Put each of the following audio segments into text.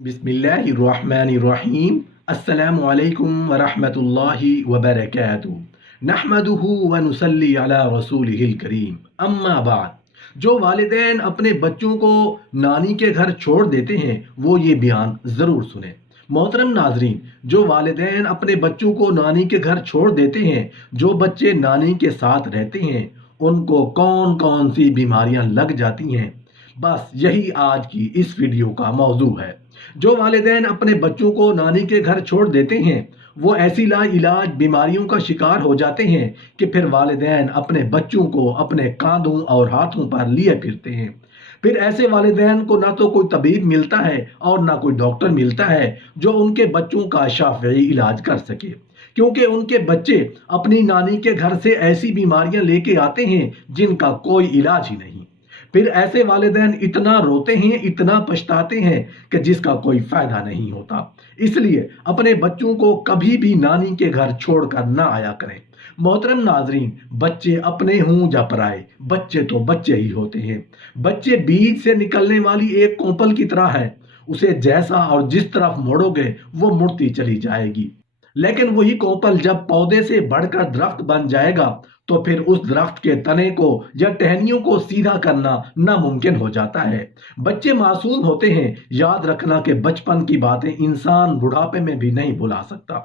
बिस्मिल्लाहिर्रहमानिर्रहीम। अस्सलामु अलैकुम वरहमतुल्लाहि वबरकातुहू। नहमदुहु व नुसल्ली अला रसूलिहिल करीम। अम्मा बाद, जो वालिदैन अपने बच्चों को नानी के घर छोड़ देते हैं वो ये बयान ज़रूर सुने। मोहतरम नाजरीन, जो वालिदैन अपने बच्चों को नानी के घर छोड़ देते हैं, जो बच्चे नानी के साथ रहते हैं, उनको कौन कौन सी बीमारियां लग जाती हैं, बस यही आज की इस वीडियो का मौजू है। जो वालिदैन अपने बच्चों को नानी के घर छोड़ देते हैं वो ऐसी ला इलाज बीमारियों का शिकार हो जाते हैं कि फिर वालिदैन अपने बच्चों को अपने कांधों और हाथों पर लिए फिरते हैं। फिर ऐसे वालिदैन को ना तो कोई तबीब मिलता है और ना कोई डॉक्टर मिलता है जो उनके बच्चों का शाफ़ई इलाज कर सके, क्योंकि उनके बच्चे अपनी नानी के घर से ऐसी बीमारियां लेके आते हैं जिनका कोई इलाज ही नहीं। फिर ऐसे वालिदैन इतना रोते हैं, इतना पछताते हैं कि जिसका कोई फायदा नहीं होता। इसलिए अपने बच्चों को कभी भी नानी के घर छोड़कर ना आया करें। मोहतरम नाजरीन, बच्चे अपने हों या पराए, बच्चे तो बच्चे ही होते हैं। बच्चे बीज से निकलने वाली एक कोंपल की तरह है। उसे जैसा और जिस तरफ मोड़ोगे वो मुड़ती चली जाएगी। लेकिन वही कोपल जब पौधे से बढ़कर दरख्त बन जाएगा तो फिर उस दरख्त के तने को या टहनियों को सीधा करना नामुमकिन हो जाता है। बच्चे मासूम होते हैं। याद रखना कि बचपन की बातें इंसान बुढ़ापे में भी नहीं भुला सकता,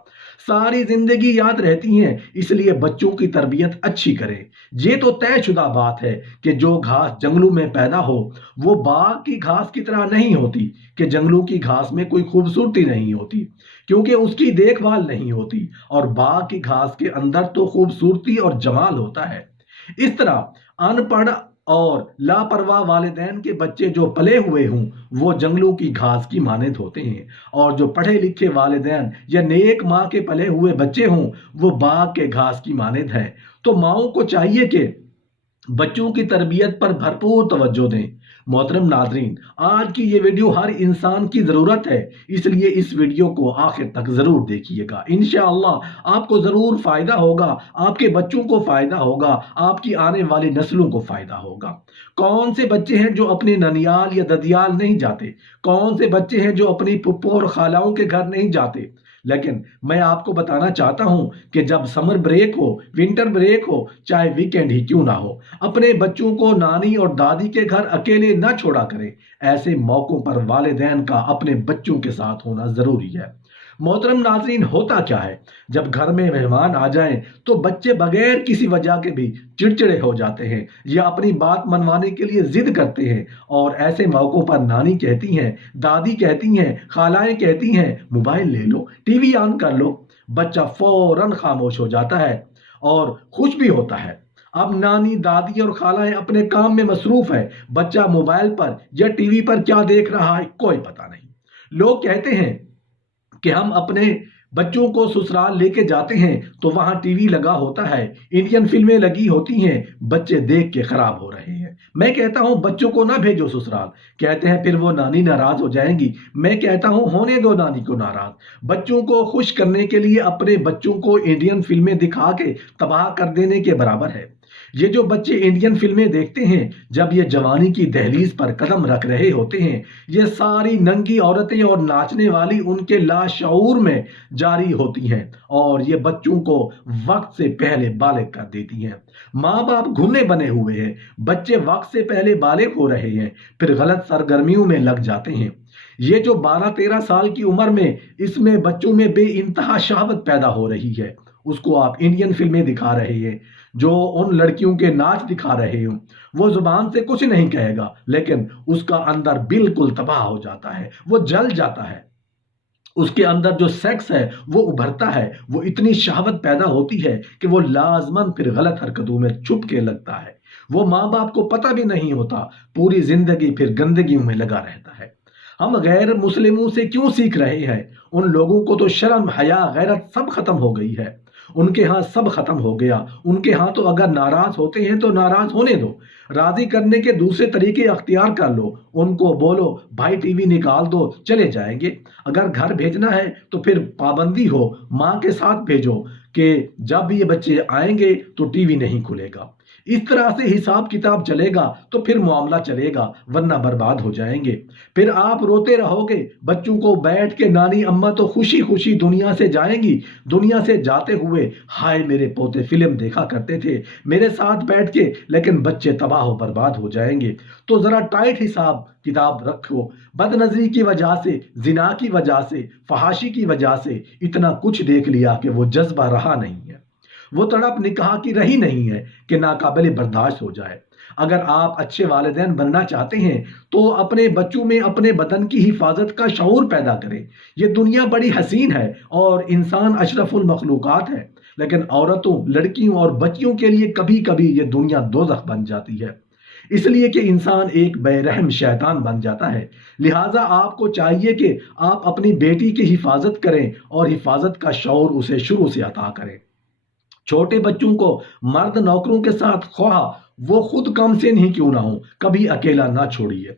सारी जिंदगी याद रहती हैं। इसलिए बच्चों की तरबियत अच्छी करें। ये तो तयशुदा बात है कि जो घास जंगलों में पैदा हो वो बाग की घास की तरह नहीं होती, कि जंगलों की घास में कोई खूबसूरती नहीं होती क्योंकि उसकी देखभाल नहीं होती, और बाग की घास के अंदर तो खूबसूरती और जमाल होता है। इस तरह अनपढ़ और लापरवाह वालिदैन के बच्चे जो पले हुए हों वो जंगलों की घास की मानद होते हैं, और जो पढ़े लिखे वालिदैन या नेक माँ के पले हुए बच्चे हों वो बाग के घास की मानद है। तो माओं को चाहिए कि बच्चों की तरबियत पर भरपूर तवज्जो दें। मोहतरम नाजरीन, आज की ये वीडियो हर इंसान की ज़रूरत है, इसलिए इस वीडियो को आखिर तक ज़रूर देखिएगा। इंशाअल्लाह आपको ज़रूर फ़ायदा होगा, आपके बच्चों को फ़ायदा होगा, आपकी आने वाली नस्लों को फ़ायदा होगा। कौन से बच्चे हैं जो अपने ननियाल या ददियाल नहीं जाते? कौन से बच्चे हैं जो अपनी पुप्पो और खालाओं के घर नहीं जाते? लेकिन मैं आपको बताना चाहता हूं कि जब समर ब्रेक हो, विंटर ब्रेक हो, चाहे वीकेंड ही क्यों ना हो, अपने बच्चों को नानी और दादी के घर अकेले ना छोड़ा करें। ऐसे मौकों पर वालिदैन का अपने बच्चों के साथ होना जरूरी है। मोहतरम नाजरीन, होता क्या है, जब घर में मेहमान आ जाएं तो बच्चे बगैर किसी वजह के भी चिड़चिड़े हो जाते हैं या अपनी बात मनवाने के लिए जिद करते हैं, और ऐसे मौकों पर नानी कहती हैं, दादी कहती हैं, खालाएं कहती हैं मोबाइल ले लो, टीवी ऑन कर लो। बच्चा फौरन खामोश हो जाता है और खुश भी होता है। अब नानी दादी और खालाएं अपने काम में मसरूफ है, बच्चा मोबाइल पर या टीवी पर क्या देख रहा है कोई पता नहीं। लोग कहते हैं कि हम अपने बच्चों को ससुराल लेके जाते हैं तो वहां टीवी लगा होता है, इंडियन फिल्में लगी होती हैं, बच्चे देख के खराब हो रहे हैं। मैं कहता हूं बच्चों को ना भेजो ससुराल। कहते हैं फिर वो नानी नाराज हो जाएंगी। मैं कहता हूं होने दो नानी को नाराज। बच्चों को खुश करने के लिए अपने बच्चों को इंडियन फिल्में दिखा के तबाह कर देने के बराबर है। ये जो बच्चे इंडियन फिल्में देखते हैं जब ये जवानी की दहलीज पर कदम रख रहे होते हैं, ये सारी नंगी औरतें और नाचने वाली उनके लाशऊर में जारी होती हैं और ये बच्चों को वक्त से पहले बालिग कर देती हैं। माँ बाप घुने बने हुए हैं, बच्चे वक्त से पहले बालिग हो रहे हैं, फिर गलत सरगर्मियों में लग जाते हैं। ये जो 12-13 साल की उम्र में इसमें बच्चों में बेइंतहा शहावत पैदा हो रही है, उसको आप इंडियन फिल्में दिखा रहे हैं, जो उन लड़कियों के नाच दिखा रहे हो। वो जुबान से कुछ नहीं कहेगा लेकिन उसका अंदर बिल्कुल तबाह हो जाता है, वो जल जाता है। उसके अंदर जो सेक्स है वो उभरता है, वो इतनी शहावत पैदा होती है कि वो लाजमन फिर गलत हरकतों में छुप के लगता है। वो माँ बाप को पता भी नहीं होता, पूरी जिंदगी फिर गंदगियों में लगा रहता है। हम गैर मुस्लिमों से क्यों सीख रहे हैं? उन लोगों को तो शर्म हया गैरत सब खत्म हो गई है। उनके यहाँ सब खत्म हो गया। उनके यहाँ तो अगर नाराज होते हैं तो नाराज होने दो, राजी करने के दूसरे तरीके अख्तियार कर लो। उनको बोलो भाई टीवी निकाल दो, चले जाएंगे। अगर घर भेजना है तो फिर पाबंदी हो, माँ के साथ भेजो कि जब ये बच्चे आएंगे तो टीवी नहीं खुलेगा। इस तरह से हिसाब किताब चलेगा तो फिर मामला चलेगा, वरना बर्बाद हो जाएंगे। फिर आप रोते रहोगे, बच्चों को बैठ के नानी अम्मा तो खुशी खुशी दुनिया से जाएंगी, दुनिया से जाते हुए हाय मेरे पोते फिल्म देखा करते थे मेरे साथ बैठ के, लेकिन बच्चे तबाह हो बर्बाद हो जाएंगे। तो जरा टाइट हिसाब किताब रखो। बदनजरी की वजह से, जिना की वजह से, फहाशी की वजह से इतना कुछ देख लिया कि वो जज्बा रहा नहीं है, वो तड़प निकाह की रही नहीं है कि नाकाबिल बर्दाश्त हो जाए। अगर आप अच्छे वालिदैन बनना चाहते हैं तो अपने बच्चों में अपने बदन की हिफाजत का शऊर पैदा करें। ये दुनिया बड़ी हसीन है और इंसान अशरफुल मखलूकात है, लेकिन औरतों, लड़कियों और बच्चियों के लिए कभी कभी ये दुनिया दोज़ख बन जाती है, इसलिए कि इंसान एक बेरहम शैतान बन जाता है। लिहाजा आपको चाहिए कि आप अपनी बेटी की हिफाजत करें और हिफाजत का शऊर उसे शुरू से अता करें। छोटे बच्चों को मर्द नौकरों के साथ, ख्वाह वो खुद कम से नहीं क्यों ना हो, कभी अकेला ना छोड़िए।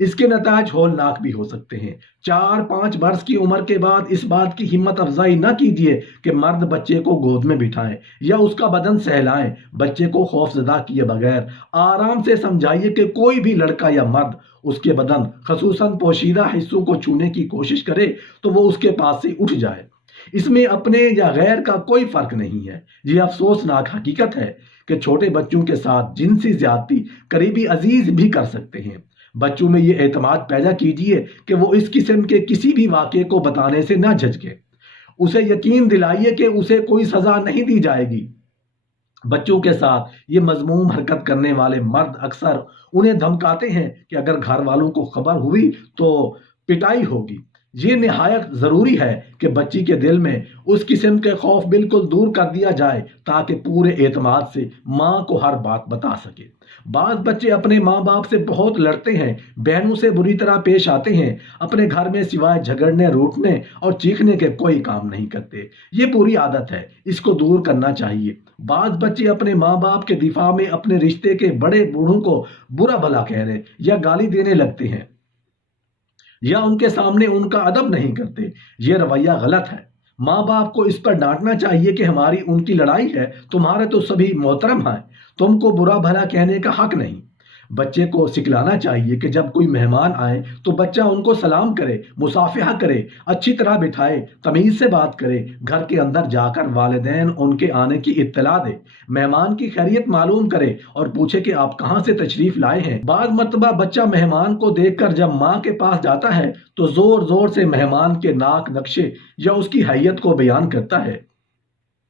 इसके नताज होलनाक भी हो सकते हैं। 4-5 वर्ष की उम्र के बाद इस बात की हिम्मत अफजाई ना कीजिए कि मर्द बच्चे को गोद में बिठाएं या उसका बदन सहलाएं। बच्चे को खौफजदा किए बगैर आराम से समझाइए कि कोई भी लड़का या मर्द उसके बदन, खसूसन पोशीदा हिस्सों को छूने की कोशिश करे तो वो उसके पास से उठ जाए। इसमें अपने या गैर का कोई फर्क नहीं है। ये अफसोसनाक हकीकत है कि छोटे बच्चों के साथ जिनसी ज्यादती करीबी अजीज भी कर सकते हैं। बच्चों में ये एतमाद पैदा कीजिए कि वो इस किस्म के किसी भी वाक़े को बताने से ना झिझके। उसे यकीन दिलाइए कि उसे कोई सजा नहीं दी जाएगी। बच्चों के साथ ये मजमूम हरकत करने वाले मर्द अक्सर उन्हें धमकाते हैं कि अगर घर वालों को खबर हुई तो पिटाई होगी। ये निहायत ज़रूरी है कि बच्ची के दिल में उस किस्म के खौफ बिल्कुल दूर कर दिया जाए ताकि पूरे एतमाद से माँ को हर बात बता सके। बाज़ बच्चे अपने माँ बाप से बहुत लड़ते हैं, बहनों से बुरी तरह पेश आते हैं, अपने घर में सिवाय झगड़ने, रूठने और चीखने के कोई काम नहीं करते। ये बुरी आदत है, इसको दूर करना चाहिए। बाज़ बच्चे अपने माँ बाप के दिफा में अपने रिश्ते के बड़े बूढ़ों को बुरा भला कहने या गाली देने लगते हैं या उनके सामने उनका अदब नहीं करते। ये रवैया गलत है। माँ बाप को इस पर डांटना चाहिए कि हमारी उनकी लड़ाई है, तुम्हारे तो सभी मोहतरम हैं, तुमको बुरा भला कहने का हक नहीं। बच्चे को सिखलाना चाहिए कि जब कोई मेहमान आए तो बच्चा उनको सलाम करे, मुसाफिहा करे, अच्छी तरह बिठाए, तमीज़ से बात करे। घर के अंदर जाकर वालिदैन उनके आने की इत्तला दे, मेहमान की खैरियत मालूम करे और पूछे कि आप कहाँ से तशरीफ़ लाए हैं। बाद मरतबा बच्चा मेहमान को देखकर जब माँ के पास जाता है तो ज़ोर ज़ोर से मेहमान के नाक नक्शे या उसकी हैयत को बयान करता है।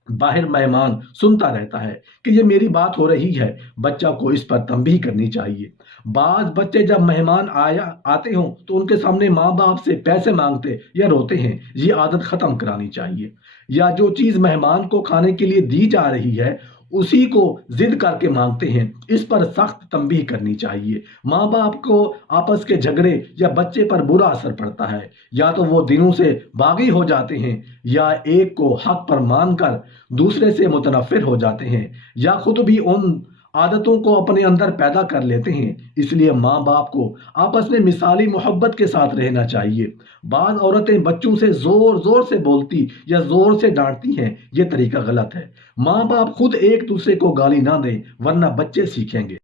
बाहर मेहमान सुनता रहता है कि ये मेरी बात हो रही है। बच्चा को इस पर तंबीह करनी चाहिए। बाज बच्चे जब मेहमान आते हों तो उनके सामने माँ बाप से पैसे मांगते या रोते हैं, ये आदत ख़त्म करानी चाहिए। या जो चीज़ मेहमान को खाने के लिए दी जा रही है उसी को जिद करके मांगते हैं, इस पर सख्त तंबीह करनी चाहिए। माँ बाप को आपस के झगड़े या बच्चे पर बुरा असर पड़ता है, या तो वो दिनों से बागी हो जाते हैं या एक को हक पर मानकर दूसरे से मुतनफ़िर हो जाते हैं या खुद भी उन आदतों को अपने अंदर पैदा कर लेते हैं। इसलिए माँ बाप को आपस में मिसाली मोहब्बत के साथ रहना चाहिए। बाज़ औरतें बच्चों से ज़ोर ज़ोर से बोलती या ज़ोर से डांटती हैं, ये तरीका गलत है। माँ बाप खुद एक दूसरे को गाली ना दें, वरना बच्चे सीखेंगे।